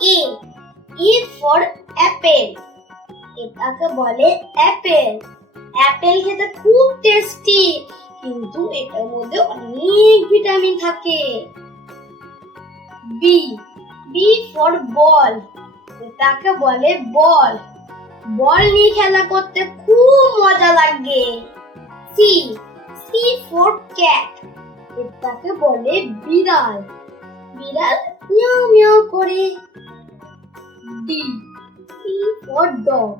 A. A for apple. এটাকে বলে Apple. Apple খেতে খুব টেস্টি, কিন্তু এটার মধ্যে অনেক ভিটামিন থাকে। B. B for ball. এটাকে বলে বল। বল নিয়ে খেলা করতে খুব মজা লাগে। C. C for cat. এটাকে বলে বিড়াল। বিড়াল মিয়াও মিয়াও করে। D. D for dog.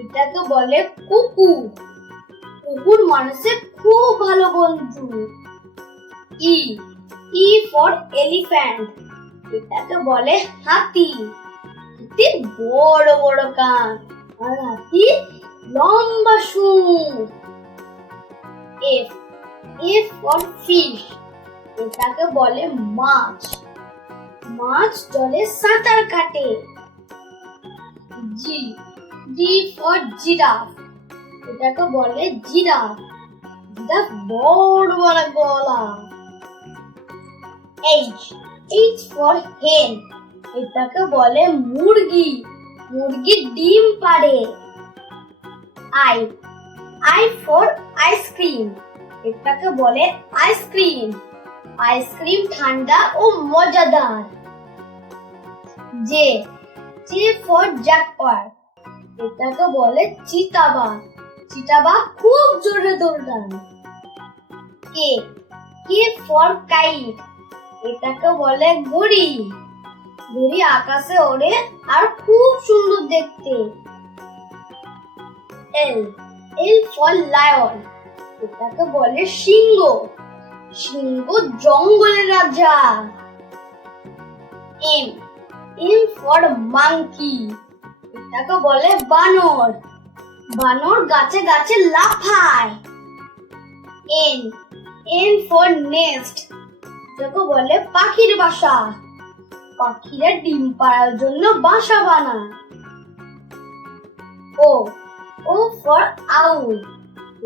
এটাকে বলে কুকুর। কুকুর মানুষের খুব ভালো বন্ধু। E. E for elephant. এটাকে বলে হাতি। হাতির বড় বড় কান আর হাতি লম্বা শুঁড়। F. F for fish. এটাকে বলে মাছ। মাছ জলে সাঁতার কাটে। G. G for giraffe. এটাকে বলে জিরাফ। জিরাফ বড় বড় গলা। H. H for hen. এটাকে বলে মুরগি। মুরগি ডিম পাড়ে। I. I for ice cream. এটাকে বলে আইসক্রিম। আইসক্রিম ঠান্ডা ও মজাদার। J. J for jaguar. এটাকে বলে চিতাবাঘ। চিতাবাঘ খুব জোরে দৌড়ায়। K. K for kite. এটাকে বলে ঘুড়ি। ঘুড়ি আকাশে ওড়ে আর খুব সুন্দর দেখতে। L. L for lion. এটাকে বলে সিংহ। সিংহ জঙ্গলের রাজা। M. M for monkey. এটাকে বলে বানর। বানর গাছে গাছে লাফায়। N. N for nest. এটাকে বলে পাখির বাসা। পাখিরা ডিম পাড়ার জন্য বাসা বানায়। O. O for owl.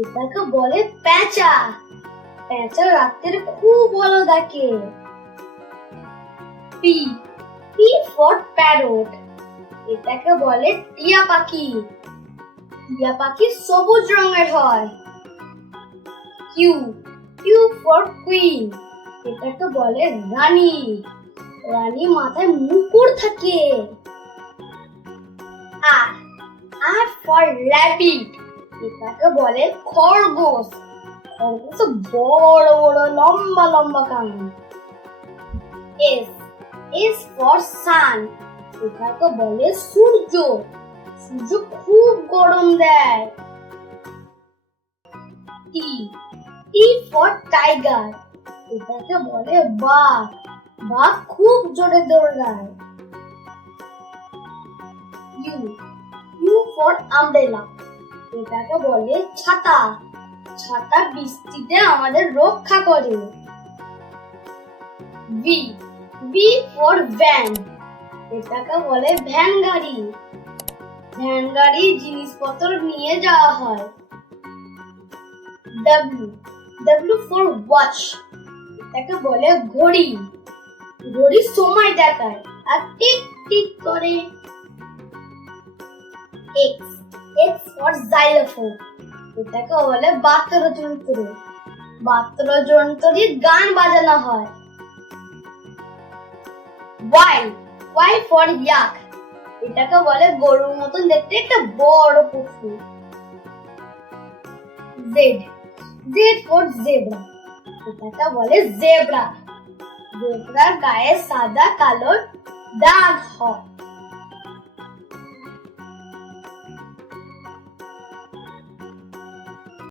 এটাকে বলে পেঁচা। পেঁচা রাতের খুব ভালো দেখে। P. P for parrot. এটাকে বলে টিয়া পাখি। টিয়া পাখি সবুজ রঙের হয়। Q. Q for queen. এটাকে বলে রানী। রানী মাথায় মুকুট থাকে। R. R for rabbit. এটাকে বলে খরগোশ। খরগোশ বড় বড় লম্বা লম্বা কান। S. S for sun. এটাকে বলে সূর্য। সূর্য খুব গরম দেয়। T. T for tiger. এটাকে বলে বাঘ। বাঘ খুব জোরে দৌড়ায়। U. U for umbrella. এটাকে বলে ছাতা। ছাতা বৃষ্টিতে আমাদের রক্ষা করে। V. V for van. এটাকে বলে ভ্যান গাড়ি। ভ্যান গাড়ি জিনিসপত্র নিয়ে যাওয়া হয়। W. W for watch. এটাকে বলে ঘড়ি। ঘড়ি সময় দেখায় আর টিক টিক করে। X. X for xylophone. এটাকে বলে বাদ্যযন্ত্র। বাদ্যযন্ত্রে গান বাজানো হয়। Y. Y for yak. এটাকে বলে গরুর মতন দেখতে একটা বড় পশু। Z. Z for zebra. এটাকে বলে জেব্রা। জেব্রার গায়ে সাদা কালো দাগ হয়।